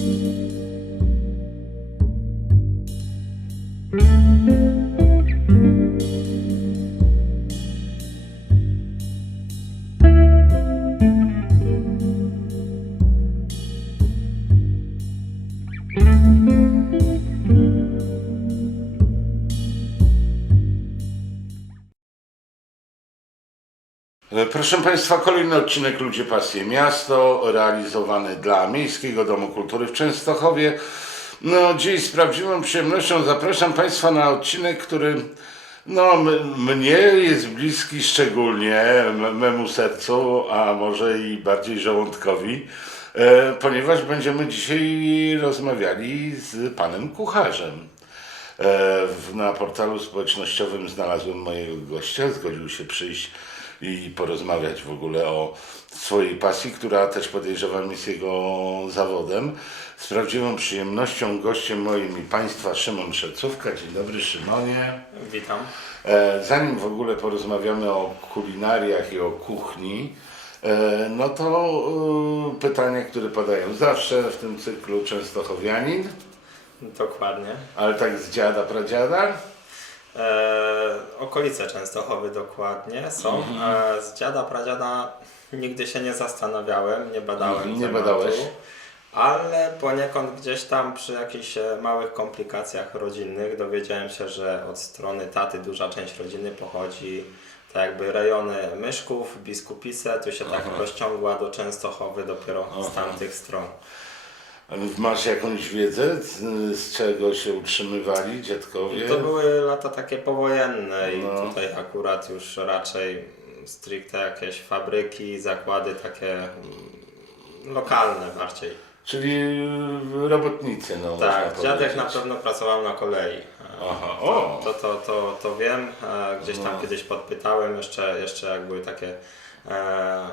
E, Proszę Państwa, kolejny odcinek Ludzie Pasje Miasto, realizowany dla Miejskiego Domu Kultury w Częstochowie. No, dziś z prawdziwą przyjemnością zapraszam Państwa na odcinek, który no, mnie jest bliski szczególnie, memu sercu, a może i bardziej żołądkowi, e, ponieważ będziemy dzisiaj rozmawiali z panem kucharzem. E, w- Na portalu społecznościowym znalazłem mojego gościa, zgodził się przyjść i porozmawiać w ogóle o swojej pasji, która też podejrzewam jest jego zawodem. Z prawdziwą przyjemnością gościem moim i Państwa Szymon Szecówka. Dzień dobry Szymonie. Witam. E, Zanim w ogóle porozmawiamy o kulinariach i o kuchni, e, no to e, pytania, które padają zawsze w tym cyklu Częstochowianin, Dokładnie. ale tak z dziada, pradziada. E, okolice Częstochowy dokładnie są. E, z dziada, pradziada nigdy się nie zastanawiałem, nie badałem Mhm, nie tematu, badałeś. Ale poniekąd gdzieś tam przy jakichś e, małych komplikacjach rodzinnych dowiedziałem się, że od strony taty duża część rodziny pochodzi tak jakby rejony Myszków, Biskupice, tu się tak rozciągła do Częstochowy dopiero z tamtych stron. Masz jakąś wiedzę, z, czego się utrzymywali dziadkowie? To były lata takie powojenne i No. tutaj akurat już raczej stricte jakieś fabryki, zakłady takie mm, lokalne bardziej. Czyli y, robotnicy, no Tak, można dziadek powiedzieć. na pewno pracował na kolei. Aha, o! to, to, to, to wiem, e, gdzieś tam No. kiedyś podpytałem, jeszcze, jeszcze jak były takie, e,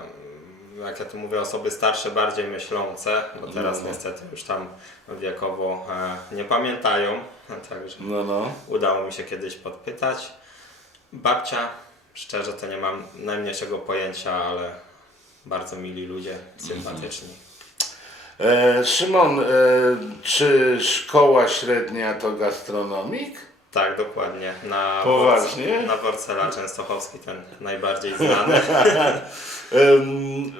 jak ja tu mówię, osoby starsze, bardziej myślące, bo teraz No. niestety już tam wiekowo e, nie pamiętają, także No, no. Udało mi się kiedyś podpytać. Babcia, szczerze to nie mam najmniejszego pojęcia, ale bardzo mili ludzie, sympatyczni. E, Szymon, e, czy szkoła średnia to gastronomik? Tak, dokładnie. Na Poważnie? Worc- Na Worcela Częstochowski, ten najbardziej znany.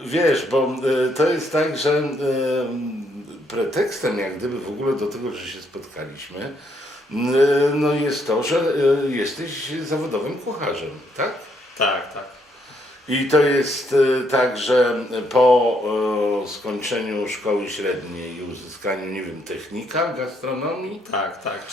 Wiesz, bo to jest tak, że em, pretekstem jak gdyby w ogóle do tego, że się spotkaliśmy, no jest to, że e, jesteś zawodowym kucharzem, tak? tak, tak. I to jest e, tak, że po e, skończeniu szkoły średniej i uzyskaniu, nie wiem, technika gastronomii, Tak, tak.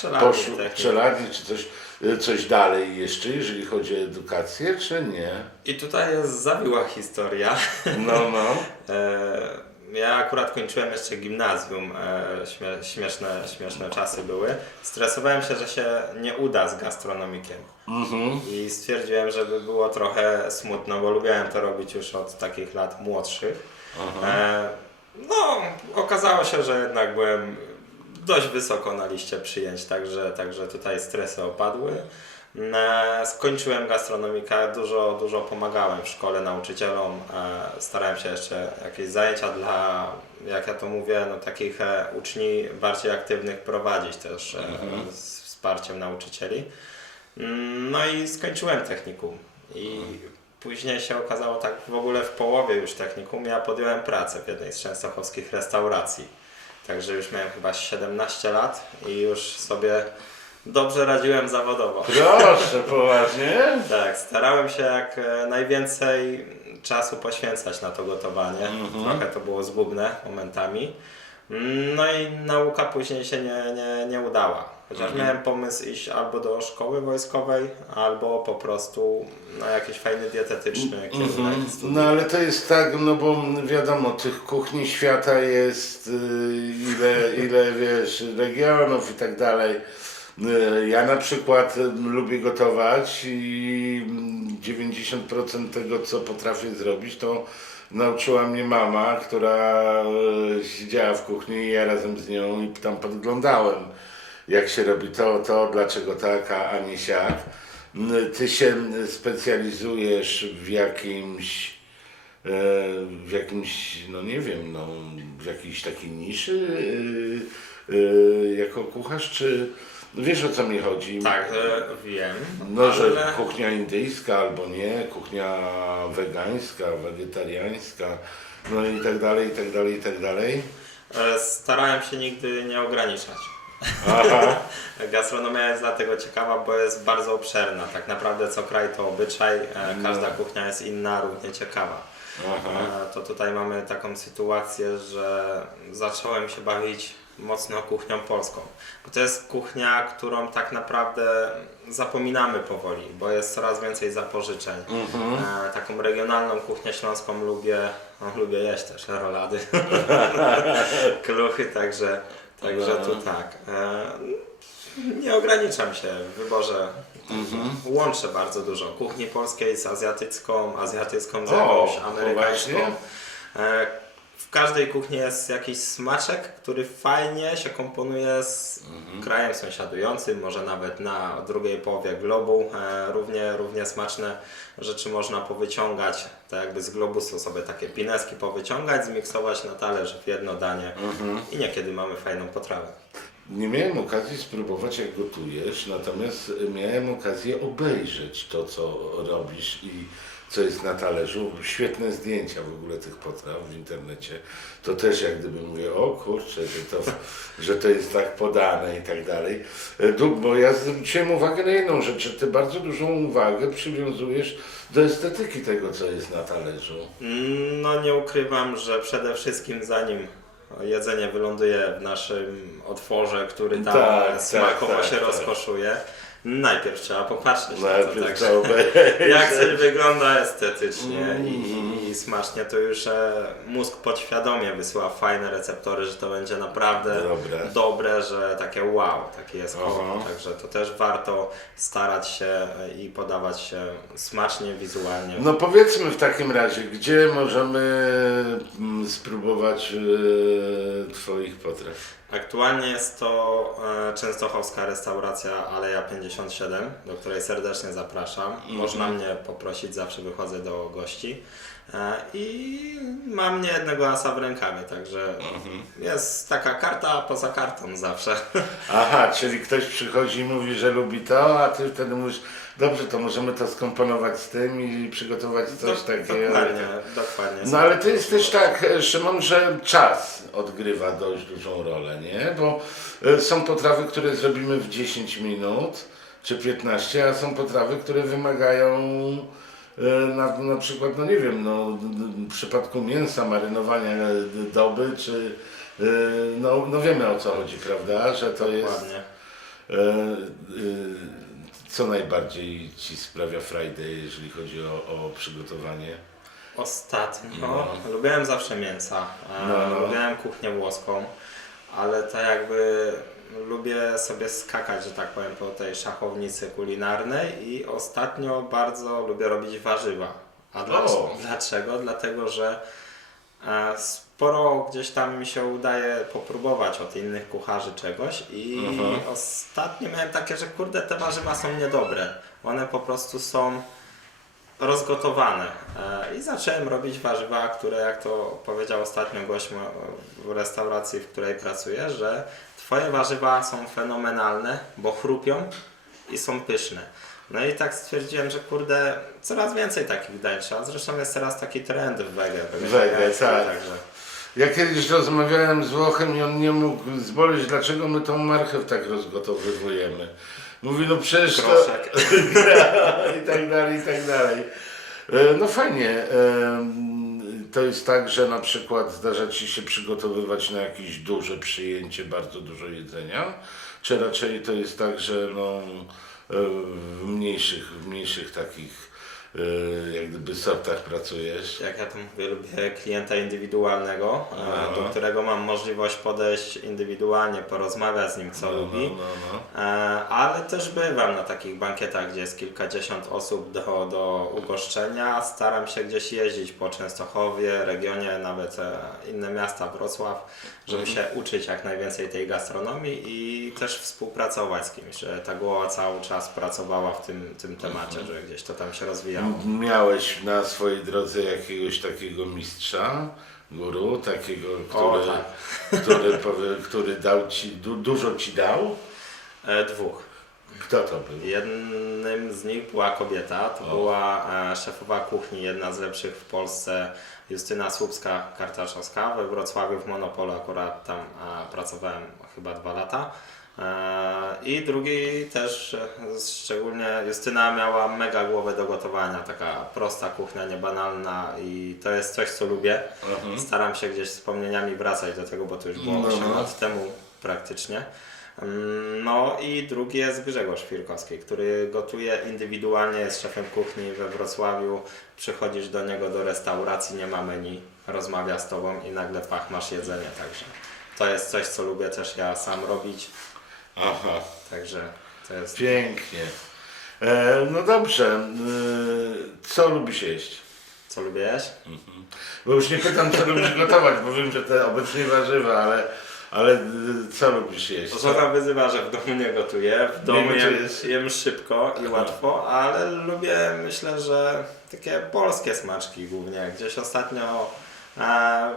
Przeladnie czy coś, e, coś dalej jeszcze, jeżeli chodzi o edukację, czy nie? I tutaj jest zawiła historia. No, no. Ja akurat kończyłem jeszcze gimnazjum, e, śmie- śmieszne, śmieszne czasy były. Stresowałem się, że się nie uda z gastronomikiem. Mhm. I stwierdziłem, żeby było trochę smutno, bo lubiłem to robić już od takich lat młodszych. E, no, okazało się, że jednak byłem dość wysoko na liście przyjęć, także, także tutaj stresy opadły. Skończyłem gastronomikę, dużo, dużo pomagałem w szkole nauczycielom. E, starałem się jeszcze jakieś zajęcia dla, jak ja to mówię, no, takich e, uczni bardziej aktywnych prowadzić też e, z wsparciem nauczycieli. Mm, No i skończyłem technikum. I później się okazało tak w ogóle w połowie już technikum ja podjąłem pracę w jednej z częstochowskich restauracji. Także już miałem chyba 17 lat i już sobie dobrze radziłem zawodowo. Proszę, poważnie? Tak, starałem się jak e, najwięcej czasu poświęcać na to gotowanie. Trochę to było zgubne momentami. No i nauka później się nie, nie, nie udała. Chociaż miałem pomysł iść albo do szkoły wojskowej, albo po prostu na jakiś fajny dietetyczny kierunek studiów. No ale to jest tak, no bo wiadomo, tych kuchni świata jest y, ile, ile wiesz, regionów i tak dalej. Y, Ja na przykład y, lubię gotować i mm, 90% tego, co potrafię zrobić, to nauczyła mnie mama, która y, siedziała w kuchni i ja razem z nią i tam podglądałem, jak się robi to, to, dlaczego tak, a nie siak. Ty się specjalizujesz w jakimś w jakimś, no nie wiem, no, w jakiejś takiej niszy e, e, jako kucharz, czy wiesz o co mi chodzi? Tak, e, wiem. No, że ale- kuchnia indyjska albo nie, kuchnia wegańska, wegetariańska, no i tak dalej, i tak dalej, i tak dalej. E, Starałem się nigdy nie ograniczać. Aha, Gastronomia jest dlatego ciekawa, bo jest bardzo obszerna. Tak naprawdę co kraj to obyczaj, e, każda No. kuchnia jest inna, równie ciekawa. aha. E, To tutaj mamy taką sytuację, że zacząłem się bawić mocno kuchnią polską. Bo to jest kuchnia, którą tak naprawdę zapominamy powoli, bo jest coraz więcej zapożyczeń. E, Taką regionalną kuchnię śląską lubię, no, lubię jeść też rolady, kluchy, także, także tu tak. E, Nie ograniczam się w wyborze. Łączę bardzo dużo kuchni polskiej z azjatycką, azjatycką z jakąś amerykańską. E, W każdej kuchni jest jakiś smaczek, który fajnie się komponuje z Mhm. krajem sąsiadującym, może nawet na drugiej połowie globu. E, Równie, równie smaczne rzeczy można powyciągać, tak jakby z globusu sobie takie pineski powyciągać, zmiksować na talerz w jedno danie Mhm. i niekiedy mamy fajną potrawę. Nie miałem okazji spróbować jak gotujesz, natomiast miałem okazję obejrzeć to, co robisz i co jest na talerzu. Świetne zdjęcia w ogóle tych potraw w internecie. To też jak gdyby mówię, o kurczę, że to, że to jest tak podane i tak dalej. E, Bo ja zwróciłem uwagę na jedną rzecz, że ty bardzo dużą uwagę przywiązujesz do estetyki tego, co jest na talerzu. No nie ukrywam, że przede wszystkim zanim jedzenie wyląduje w naszym otworze, który tam Tak, tak, smakowo tak, się tak. rozkoszuje, najpierw trzeba popatrzeć na to. Najpierw Także, to obejrzeć. jak coś wygląda estetycznie Mm. i, i smacznie, to już e, mózg podświadomie wysyła fajne receptory, że to będzie naprawdę Dobre. dobre że takie wow, taki jest kolor. Także to też warto starać się e, i podawać się smacznie, wizualnie. No powiedzmy w takim razie, gdzie możemy mm, spróbować e, Twoich potraw? Aktualnie jest to e, częstochowska restauracja Aleja 57, do której serdecznie zapraszam. Można mnie poprosić, zawsze wychodzę do gości. E, I mam nie jednego asa w rękawie, także jest taka karta poza kartą zawsze. Aha, czyli ktoś przychodzi i mówi, że lubi to, a Ty wtedy mówisz, dobrze, to możemy to skomponować z tym i przygotować coś Dok- takiego. Dokładnie, dokładnie. No ale to jest też tak, e, Szymon, że czas odgrywa dość dużą rolę, nie? Bo e, są potrawy, które zrobimy w 10 minut czy 15, a są potrawy, które wymagają e, na, na przykład, no nie wiem, no, w przypadku mięsa marynowania doby, czy no, no wiemy o co chodzi, prawda? Że to jest Dokładnie. Co najbardziej Ci sprawia frajdę, jeżeli chodzi o, o przygotowanie. Ostatnio No. lubiłem zawsze mięsa, e, No, no. lubiłem kuchnię włoską, ale tak jakby lubię sobie skakać, że tak powiem, po tej szachownicy kulinarnej i ostatnio bardzo lubię robić warzywa. A dlaczego? Dlaczego? Dlatego, że sporo gdzieś tam mi się udaje popróbować od innych kucharzy czegoś i ostatnio miałem takie, że kurde te warzywa są niedobre. One po prostu są rozgotowane. E, I zacząłem robić warzywa, które jak to powiedział ostatnio gość w restauracji, w której pracuję, że Twoje warzywa są fenomenalne, bo chrupią i są pyszne. No i tak stwierdziłem, że kurde, coraz więcej takich dań trzeba. Zresztą jest teraz taki trend w wege. Wege, tak. Także Ja kiedyś rozmawiałem z Włochem i on nie mógł zboleć, dlaczego my tą marchew tak rozgotowywujemy. Mówi, no przecież to... I tak dalej, i tak dalej. E, No fajnie. em, To jest tak, że na przykład zdarza Ci się przygotowywać na jakieś duże przyjęcie, bardzo dużo jedzenia, czy raczej to jest tak, że no, e, w mniejszych, w mniejszych takich jak gdyby sortach pracujesz? jak ja to mówię, lubię klienta indywidualnego, e, Aha. do którego mam możliwość podejść indywidualnie, porozmawiać z nim, co No, lubi. no, no, no. E, Ale też bywam na takich bankietach, gdzie jest kilkadziesiąt osób do, do ugoszczenia. Staram się gdzieś jeździć po Częstochowie, regionie, nawet e, inne miasta, Wrocław, żeby Mhm. się uczyć jak najwięcej tej gastronomii i też współpracować z kimś, ta głowa cały czas pracowała w tym, tym temacie, Mhm. że gdzieś to tam się rozwijało. Miałeś na swojej drodze jakiegoś takiego mistrza, guru, takiego, który, tak. który, powie- który dał ci, du, dużo ci dał? E, dwóch. Kto to był? Jednym z nich była kobieta, to była e, szefowa kuchni, jedna z lepszych w Polsce, Justyna Słupska-Kartaszowska we Wrocławiu w Monopolu, akurat tam e, pracowałem chyba dwa lata. E, I drugi też, szczególnie Justyna miała mega głowę do gotowania, taka prosta kuchnia, niebanalna i to jest coś, co lubię. Staram się gdzieś wspomnieniami wracać do tego, bo to już było No, 8 no. lat temu praktycznie. Mm, No i drugi jest Grzegorz Firkowski, który gotuje indywidualnie, jest szefem kuchni we Wrocławiu. Przychodzisz do niego do restauracji, nie ma menu, rozmawia z tobą i nagle pach, masz jedzenie, także to jest coś, co lubię też ja sam robić, Aha, także to jest... pięknie. E, no dobrze, e, co lubisz jeść? Co lubię jeść? Bo już nie pytam, co lubisz gotować, bo wiem, że te obecnie warzywa, ale, ale e, co lubisz jeść? Żona wyzywa, że w domu nie gotuję, w domu jem, gotujesz? jem szybko i łatwo, ale lubię, myślę, że takie polskie smaczki głównie. Gdzieś ostatnio e,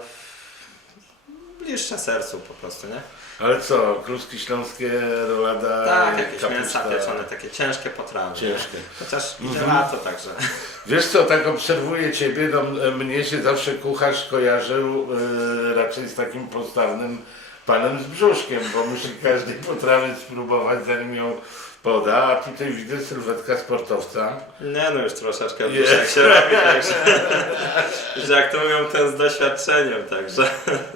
bliższe sercu po prostu, nie? Ale co, kluski śląskie, rolada, Tak, jakieś kapusta? mięsa pieczone, takie ciężkie potrawy. nie? Ciężkie. Chociaż idzie lato, także. Wiesz co, tak obserwuję Ciebie, no, mnie się zawsze kucharz kojarzył e, raczej z takim postawnym panem z brzuszkiem, bo musi każdej potrawy spróbować zanim ją poda, a tutaj widzę sylwetka sportowca. Nie no, już troszeczkę brzuszek się robi, także. Że jak to mówią, ten z doświadczeniem, także.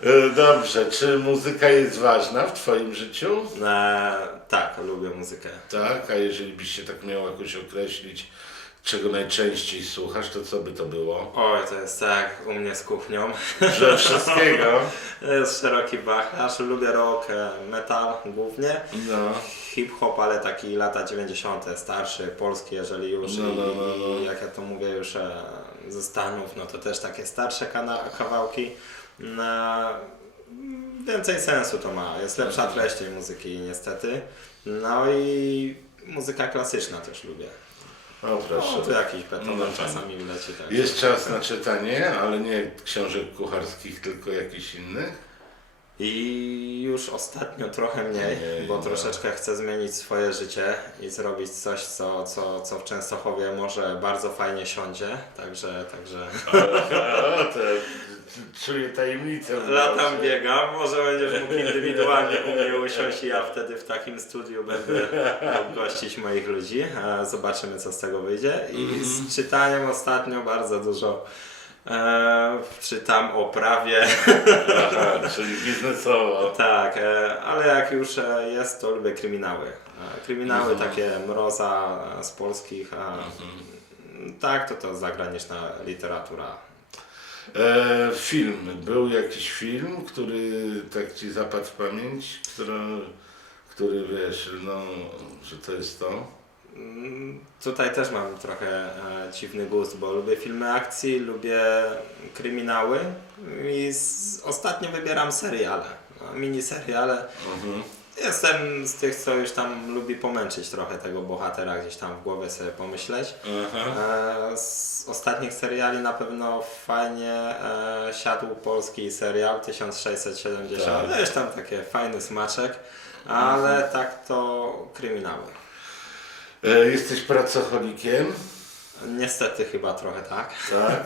E, Dobrze, czy muzyka jest ważna w Twoim życiu? E, tak, lubię muzykę. Tak, a jeżeli byś się tak miał jakoś określić, czego najczęściej słuchasz, to co by to było? Oj, to jest tak u mnie z kuchnią. Że wszystkiego. To jest szeroki wachlarz, lubię rock, e, metal głównie, No. hip-hop, ale taki lata 90. starszy, polski jeżeli już No, i, no, no, no. i jak ja to mówię już e, ze Stanów, no to też takie starsze kawałki. Na, więcej sensu to ma, jest lepsza treść tej muzyki niestety. No i muzyka klasyczna też lubię. O No proszę. to jakiś Beethoven No, czasami wleci tak. Jest czas na czytanie, ale nie książek kucharskich, tylko jakichś innych. I już ostatnio trochę mniej, Mniej, bo no. troszeczkę chcę zmienić swoje życie i zrobić coś, co, co, co w Częstochowie może bardzo fajnie siądzie. Także, także czuję tajemnicę. latam, biegam, może będziesz mógł indywidualnie u mnie usiąść i ja wtedy w takim studiu będę gościć moich ludzi. Zobaczymy, co z tego wyjdzie. I Mhm. z czytaniem ostatnio bardzo dużo e, czytam o prawie. Aha, czyli biznesowo. Tak, e, ale jak już e, jest, to lubię kryminały. E, Kryminały Mhm. takie mroza z polskich, a tak, to to zagraniczna literatura. E, film. Był jakiś film, który tak ci zapadł w pamięć, który, który wiesz, no, że to jest to. Mm, Tutaj też mam trochę e, dziwny gust, bo lubię filmy akcji, lubię kryminały i z, ostatnio wybieram seriale, no, miniseriale. Mhm. Jestem z tych, co już tam lubi pomęczyć trochę tego bohatera, gdzieś tam w głowie sobie pomyśleć. Aha. E, Z ostatnich seriali na pewno fajnie e, siadł polski serial 1670. Tak. No jest tam takie fajny smaczek, ale tak to kryminały. E, jesteś pracocholikiem, Niestety chyba trochę tak. tak?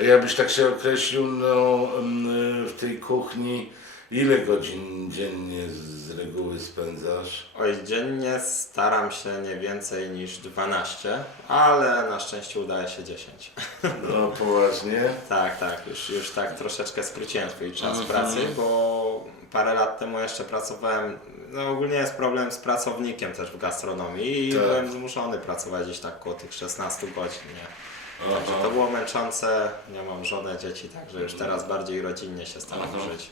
A jakbyś tak się określił, no, mm, w tej kuchni, ile godzin dziennie z reguły spędzasz? Oj, dziennie staram się nie więcej niż 12, ale na szczęście udaje się 10. No, poważnie. Tak, tak, już, już tak troszeczkę skróciłem swój czas Mhm. pracy, bo parę lat temu jeszcze pracowałem, no ogólnie jest problem z pracownikiem też w gastronomii i Tak. byłem zmuszony pracować gdzieś tak koło tych 16 godzin, nie? Także to było męczące, nie mam żonę, dzieci, także już teraz bardziej rodzinnie się staram Aha. żyć.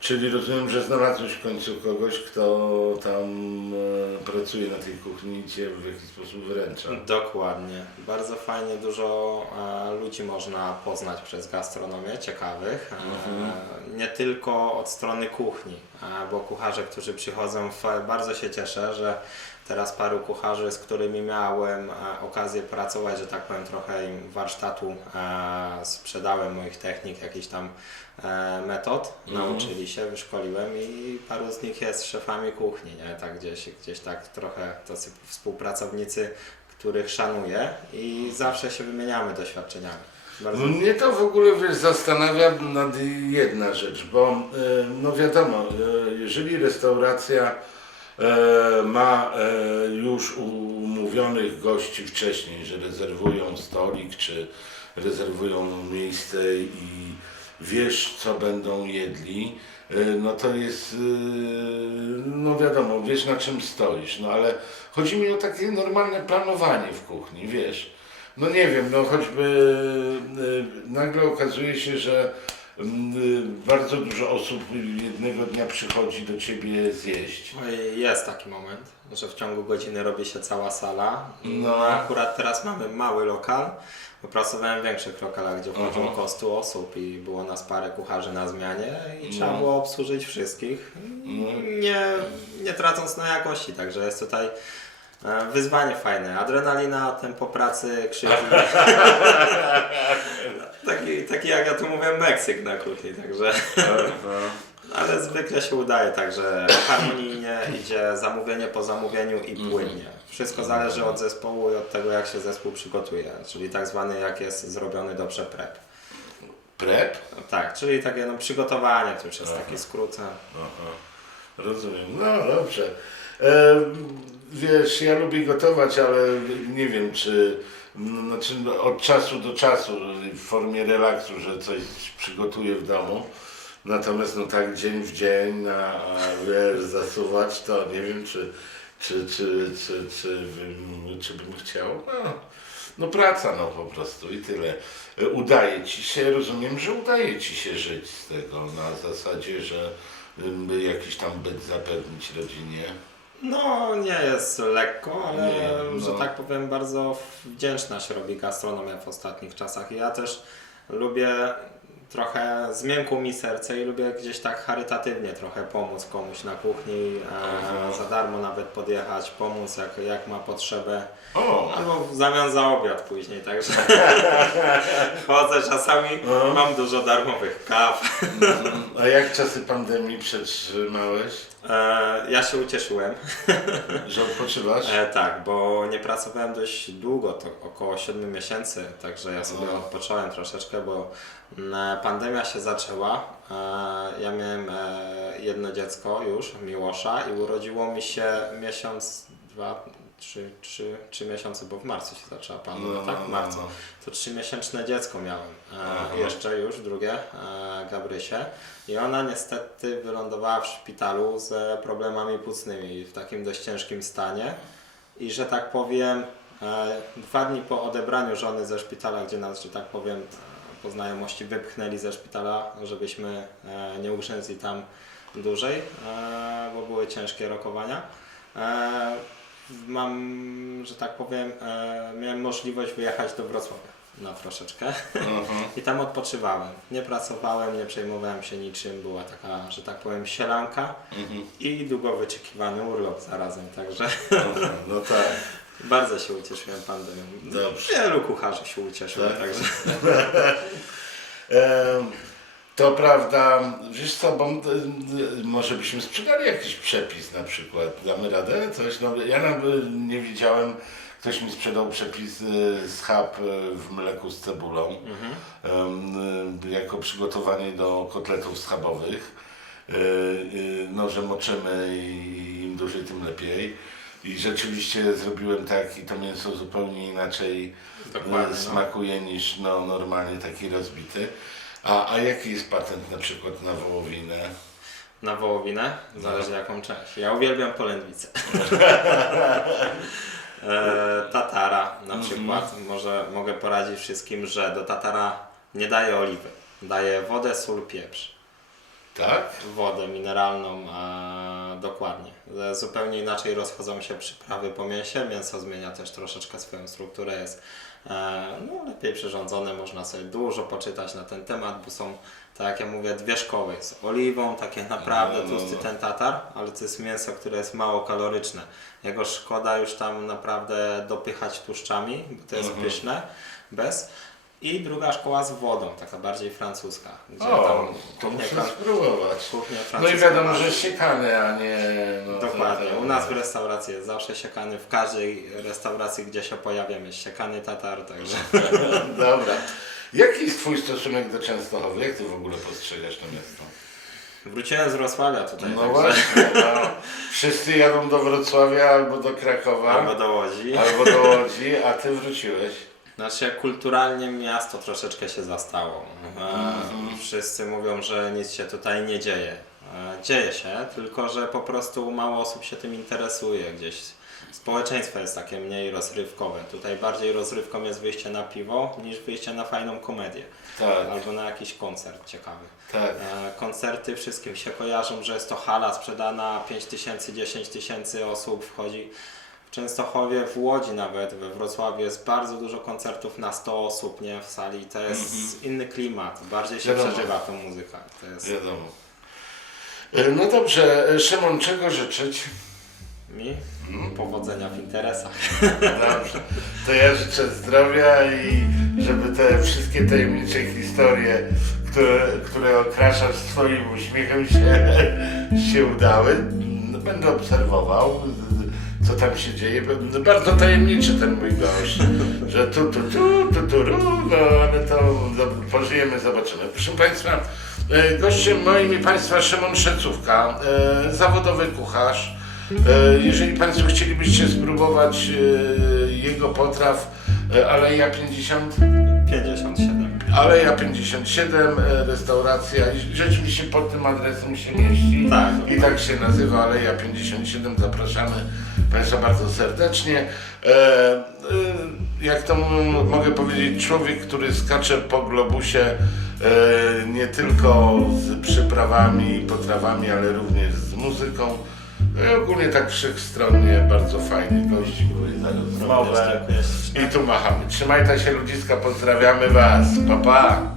Czyli rozumiem, że znalazłeś w końcu kogoś, kto tam e, pracuje na tej kuchni i cię w jakiś sposób wyręcza. Dokładnie. Bardzo fajnie dużo e, ludzi można poznać przez gastronomię, ciekawych. E, nie tylko od strony kuchni, bo kucharze, którzy przychodzą, bardzo się cieszę, że teraz paru kucharzy, z którymi miałem okazję pracować, że tak powiem, trochę im warsztatu sprzedałem moich technik, jakichś tam e, metod, nauczyli się, wyszkoliłem i paru z nich jest szefami kuchni, nie? Tak gdzieś, gdzieś tak trochę tacy współpracownicy, których szanuję i zawsze się wymieniamy doświadczeniami. Bardzo No mnie to w ogóle wiesz, zastanawia nad jedna rzecz, bo e, no wiadomo, e, jeżeli restauracja e, ma już umówionych gości wcześniej, że rezerwują stolik czy rezerwują miejsce i wiesz co będą jedli, no to jest, no wiadomo, wiesz na czym stoisz, no ale chodzi mi o takie normalne planowanie w kuchni, wiesz. No nie wiem, no choćby y, nagle okazuje się, że mm, y, bardzo dużo osób jednego dnia przychodzi do ciebie zjeść. Oj, Jest taki moment, że w ciągu godziny robi się cała sala. No. No. Akurat teraz mamy mały lokal. bo Pracowałem w większych lokalach, gdzie wchodzą Aha. około 100 osób i było nas parę kucharzy na zmianie i trzeba No. było obsłużyć wszystkich, nie, nie tracąc na jakości, także jest tutaj wyzwanie fajne. Adrenalina, tempo pracy, krzyki. taki, taki jak ja tu mówię Meksyk na kuchni, także... Ale zwykle się udaje tak, że harmonijnie idzie zamówienie po zamówieniu i płynnie. Wszystko zależy od zespołu i od tego, jak się zespół przygotuje, czyli tak zwany jak jest zrobiony dobrze prep. Prep? Tak, czyli takie no, przygotowanie, to już jest taki skrót. Aha, rozumiem. No dobrze. E, wiesz, ja lubię gotować, ale nie wiem, czy no, znaczy, no, od czasu do czasu w formie relaksu, że coś przygotuję w domu. Natomiast no tak dzień w dzień na wiesz, zasuwać, to nie wiem, czy, czy, czy, czy, czy, bym, czy bym chciał. No, no praca no po prostu i tyle. Udaje ci się, rozumiem, że udaje ci się żyć z tego na zasadzie, że ym, jakiś tam byt zapewnić rodzinie. No, nie jest lekko, ale Nie, no. że tak powiem, bardzo wdzięczna się robi gastronomia w ostatnich czasach. I ja też lubię trochę zmiękło mi serce i lubię gdzieś tak charytatywnie trochę pomóc komuś na kuchni, e, za darmo nawet podjechać, pomóc jak, jak ma potrzebę. O, Albo w zamian za obiad później, także chodzę czasami, No. mam dużo darmowych kaw. a jak czasy pandemii przetrzymałeś? E, ja się ucieszyłem. Że odpoczywasz? E, tak, bo nie pracowałem dość długo, to około 7 miesięcy, także ja sobie O. odpocząłem troszeczkę, bo mm, pandemia się zaczęła. E, ja miałem e, jedno dziecko już, Miłosza, i urodziło mi się miesiąc, dwa, trzy, trzy, trzy miesiące, bo w marcu się zaczęła pandemia, tak? W marcu. no. To trzymiesięczne dziecko miałem. E, jeszcze już drugie, e, Gabrysie. I ona niestety wylądowała w szpitalu z problemami płucnymi w takim dość ciężkim stanie. I że tak powiem, e, dwa dni po odebraniu żony ze szpitala, gdzie nas, że tak powiem, e, po znajomości wypchnęli ze szpitala, żebyśmy e, nie urzędli tam dłużej, e, bo były ciężkie rokowania. E, mam, że tak powiem, e, miałem możliwość wyjechać do Wrocławia na troszeczkę Aha. i tam odpoczywałem. Nie pracowałem, nie przejmowałem się niczym, była taka, że tak powiem, sielanka Mhm. i długo wyczekiwany urlop zarazem, także Aha, No tak. bardzo się ucieszyłem pandemią. Dobrze. Wielu kucharzy się ucieszyło, Tak. także Em, To prawda, wiesz co, bo y, może byśmy sprzedali jakiś przepis na przykład. Damy radę? Coś? No, ja nie widziałem, ktoś mi sprzedał przepis y, schab y, w mleku z cebulą em, y, jako przygotowanie do kotletów schabowych. Y, y, No, że moczymy i im dłużej, tym lepiej. I rzeczywiście zrobiłem tak i to mięso zupełnie inaczej Dokładnie, y, no. smakuje niż no, normalnie taki rozbity. A, a jaki jest patent na przykład na wołowinę? na wołowinę, zależy jaką część. Ja uwielbiam polędwicę. e, tatara na przykład, może mogę poradzić wszystkim, że do tatara nie daję oliwy, daję wodę, sól, pieprz. Tak? wodę mineralną, a E, dokładnie. Zupełnie inaczej rozchodzą się przyprawy po mięsie. Mięso zmienia też troszeczkę swoją strukturę, jest e, no, lepiej przyrządzone. Można sobie dużo poczytać na ten temat, bo są, tak jak ja mówię, dwie szkoły. Z oliwą, takie naprawdę No, tłusty ten tatar, ale to jest mięso, które jest mało kaloryczne. Jego szkoda już tam naprawdę dopychać tłuszczami, bo to jest Mhm. pyszne, bez. I druga szkoła z wodą, taka bardziej francuska. Gdzie O, tam to kuchnia muszę fran- spróbować. kuchnia No i wiadomo, że siekany, a nie... No, Dokładnie. U nas w restauracji jest zawsze siekany, w każdej restauracji, gdzie się pojawiam, jest siekany tatar, także Dobra. Jaki jest twój stosunek do Częstochowy? Jak ty w ogóle postrzegasz to miasto? wróciłem z Wrocławia tutaj, No także właśnie, no. Wszyscy jadą do Wrocławia albo do Krakowa, albo do Łodzi. albo do Łodzi, a ty wróciłeś. Znaczy kulturalnie miasto troszeczkę się zastało. E, Mhm. Wszyscy mówią, że nic się tutaj nie dzieje. E, Dzieje się, tylko że po prostu mało osób się tym interesuje gdzieś. Społeczeństwo jest takie mniej rozrywkowe. Tutaj bardziej rozrywką jest wyjście na piwo niż wyjście na fajną komedię. Tak, Albo na jakiś koncert ciekawy. tak. E, Koncerty wszystkim się kojarzą, że jest to hala sprzedana 5 tysięcy, 10 tysięcy osób wchodzi. Częstochowie, w Łodzi nawet, we Wrocławiu jest bardzo dużo koncertów na 100 osób nie w sali. To jest inny klimat, bardziej się Wiadomo. przeżywa tą muzykę. To jest Wiadomo. E, No dobrze, e, Szymon, czego życzyć? mi powodzenia w interesach. Dobrze. To ja życzę zdrowia i żeby te wszystkie tajemnicze historie, które, które okraszasz swoim uśmiechem się, się udały. No, Będę obserwował, co tam się dzieje. Bardzo tajemniczy ten mój gość, że tu, tu, tu, tu, tu, no ale to pożyjemy, zobaczymy. Proszę Państwa, e, gościem moim i Państwa Szymon Szecówka, e, zawodowy kucharz. E, Jeżeli Państwo chcielibyście spróbować jego potraw, Aleja 50, 57. Aleja 57, e, restauracja i rzeczywiście pod tym adresem się mieści. Tak. I tak się nazywa Aleja 57. Zapraszamy Państwa bardzo serdecznie. E, e, jak to mogę powiedzieć, człowiek, który skacze po globusie e, nie tylko z przyprawami i potrawami, ale również z muzyką. No i ogólnie tak wszechstronnie, bardzo gość. Dziękuję za rozmowę. I tu machamy. Trzymajcie się ludziska, pozdrawiamy Was. Pa, pa.